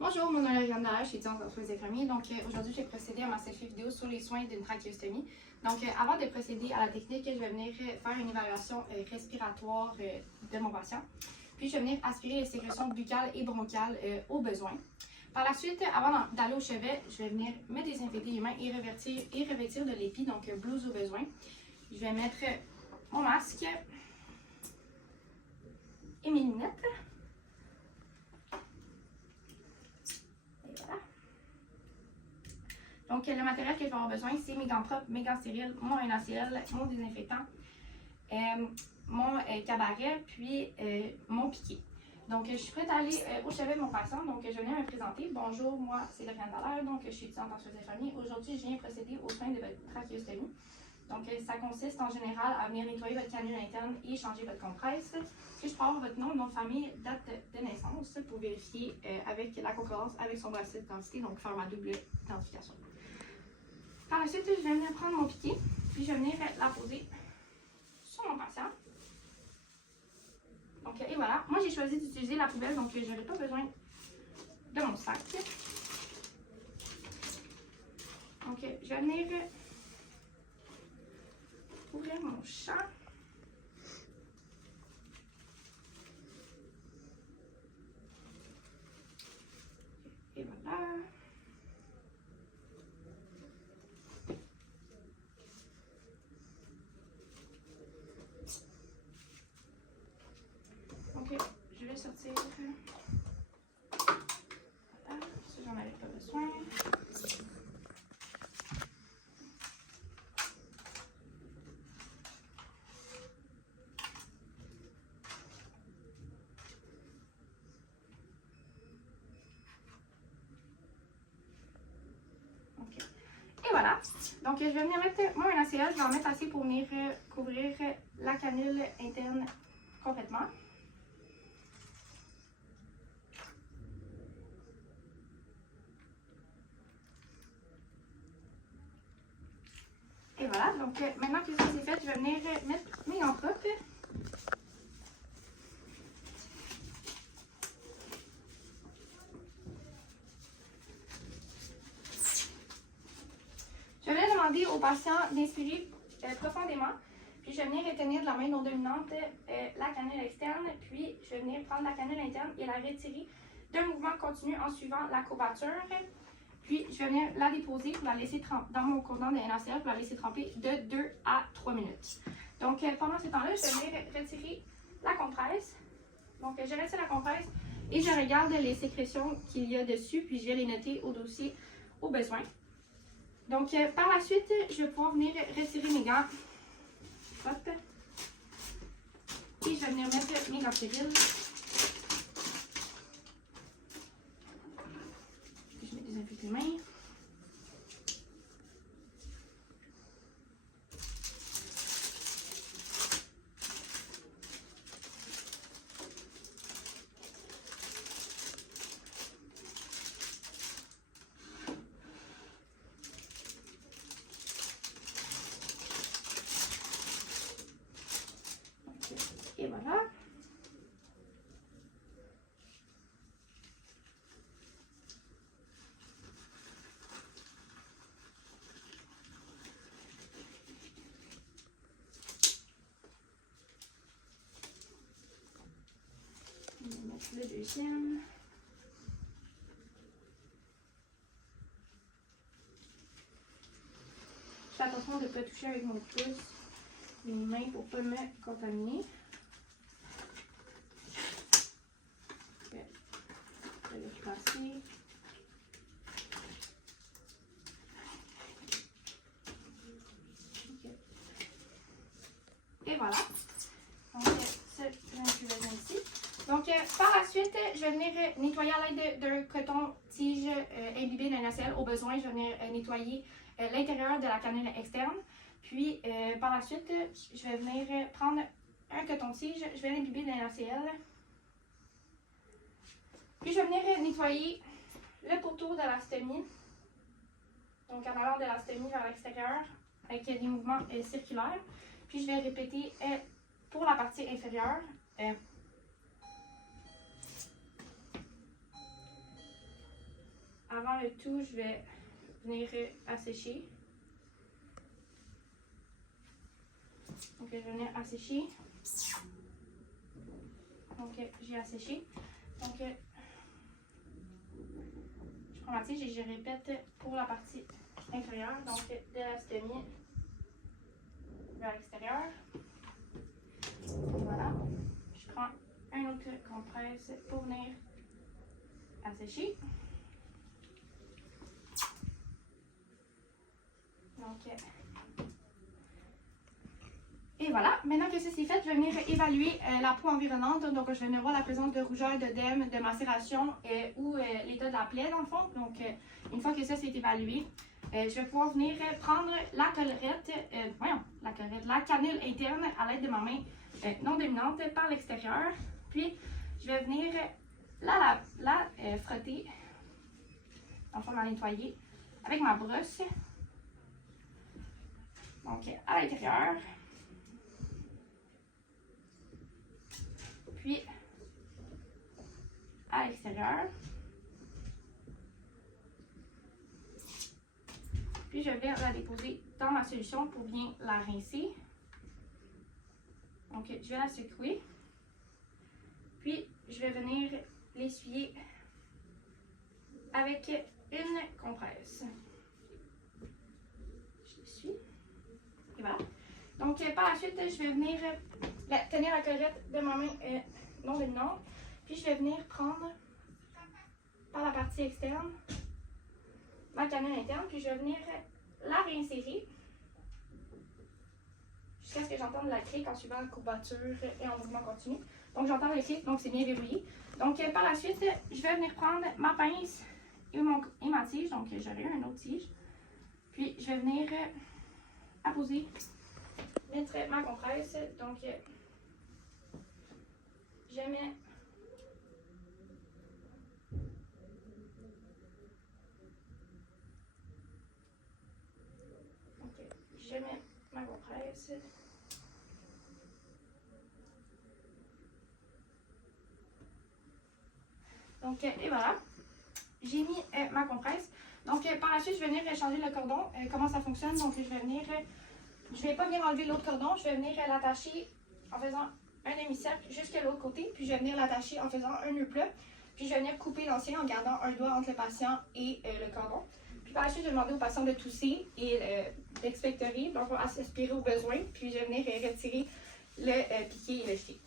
Bonjour, mon nom est Jeanne Dallaire, je suis étudiante en soins infirmiers. Donc aujourd'hui, je vais procéder à ma selfie vidéo sur les soins d'une trachéostomie. Donc avant de procéder à la technique, je vais venir faire une évaluation respiratoire de mon patient. Puis je vais venir aspirer les sécrétions buccales et bronchiales au besoin. Par la suite, avant d'aller au chevet, je vais venir me désinfecter les mains et revêtir de l'épi, donc blouse au besoin. Je vais mettre mon masque et mes lunettes. Donc, le matériel que je vais avoir besoin, c'est mes gants propres, mes gants stériles, mon NaCl, mon désinfectant, mon cabaret, puis mon piquet. Donc, je suis prête à aller au chevet de mon patient. Donc, je viens me présenter. Bonjour, moi, c'est Lauriane Dallaire. Donc, je suis étudiante en soins infirmiers. Aujourd'hui, je viens procéder aux soins de votre trachéostomie. Donc, ça consiste en général à venir nettoyer votre canule interne et changer votre compresse. Puis-je peux avoir votre nom de famille, date de naissance pour vérifier avec la concordance avec son bracelet d'identité, donc faire ma double identification. Par la suite, je vais venir prendre mon piquet, puis je vais venir la poser sur mon patient. Donc, et voilà. Moi, j'ai choisi d'utiliser la poubelle, donc je n'aurai pas besoin de mon sac. Donc, je vais venir ouvrir mon champ. Et voilà. Donc, je vais sortir. Voilà, ça, j'en avais pas besoin. Et voilà. Donc, je vais venir mettre mon NaCl. Je vais en mettre assez pour venir couvrir la canule interne complètement. Et voilà. Donc, maintenant que ça c'est fait, je vais venir mettre mes gants propres. Je vais demander au patient d'inspirer profondément, puis je vais venir retenir de la main non dominante la canule externe, puis je vais venir prendre la canule interne et la retirer d'un mouvement continu en suivant la courbature. Puis je vais venir la déposer pour la laisser tremper dans mon contenant de NaCl pour la laisser tremper de 2 à 3 minutes. Donc pendant ce temps-là, je vais venir retirer la compresse. Donc je retire la compresse et je regarde les sécrétions qu'il y a dessus, puis je vais les noter au dossier au besoin. Donc, par la suite, je vais pouvoir venir retirer mes gants. Hop. Et je vais venir mettre mes gants stériles. Je me désinfecte les mains. Et voilà. On va mettre le deuxième. Je fais attention de ne pas toucher avec mon pouce mes mains pour ne pas me contaminer. Je vais le passer. Okay. Et voilà. Donc, ça, je vais mettre ici. Donc, par la suite, je vais venir nettoyer à l'aide d'un coton-tige imbibé de NaCl. Au besoin, je vais venir nettoyer l'intérieur de la canule externe. Puis, par la suite, je vais venir prendre un coton-tige, je vais l'imbiber de NaCl. Puis, je vais venir nettoyer le pourtour de la stomie. Donc, en allant de la stomie vers l'extérieur avec des mouvements circulaires. Puis, je vais répéter pour la partie inférieure. avant le tout, je vais venir assécher. Donc, je vais venir assécher. Donc, j'ai asséché. Donc, je prends ma tige et je répète pour la partie inférieure. Donc, de la stomie vers l'extérieur. Voilà. Je prends un autre compresse pour venir assécher. Donc, et voilà, maintenant que ceci est fait, je vais venir évaluer la peau environnante. Donc, je vais venir voir la présence de rougeur, d'œdème, de macération ou l'état de la plaie dans le fond. Donc, une fois que ça c'est évalué, je vais pouvoir venir prendre la collerette, la canule interne à l'aide de ma main non dominante par l'extérieur. Puis, je vais venir la frotter, dans le fond, la nettoyer avec ma brosse. Donc, à l'intérieur. Puis, à l'extérieur. Puis, je vais la déposer dans ma solution pour bien la rincer. Donc, je vais la secouer. Puis, je vais venir l'essuyer avec une compresse. Je l'essuie. Et voilà. Donc, par la suite, je vais venir tenir la collerette de ma main non dominante. Puis, je vais venir prendre par la partie externe ma canule interne. Puis, je vais venir la réinsérer jusqu'à ce que j'entende la clique en suivant la courbature et en mouvement continu. Donc, j'entends le clic, donc c'est bien verrouillé. Donc, par la suite, je vais venir prendre ma pince et ma tige. Donc, j'aurai un autre tige. Puis, je vais venir apposer, mettre ma compresse. Donc, je mets ma compresse. Donc, et voilà. J'ai mis ma compresse. Donc, par la suite, je vais venir changer le cordon. Comment ça fonctionne? Donc, je vais pas venir enlever l'autre cordon. Je vais venir l'attacher en faisant un demi-cercle jusqu'à l'autre côté. Puis, je vais venir l'attacher en faisant un nœud plat. Puis, je vais venir couper l'ancien en gardant un doigt entre le patient et le cordon. Puis, par la suite, je vais demander au patient de tousser et d'expectorer. Donc, on va aspirer au besoin. Puis, je vais venir retirer le piqué et le jeté.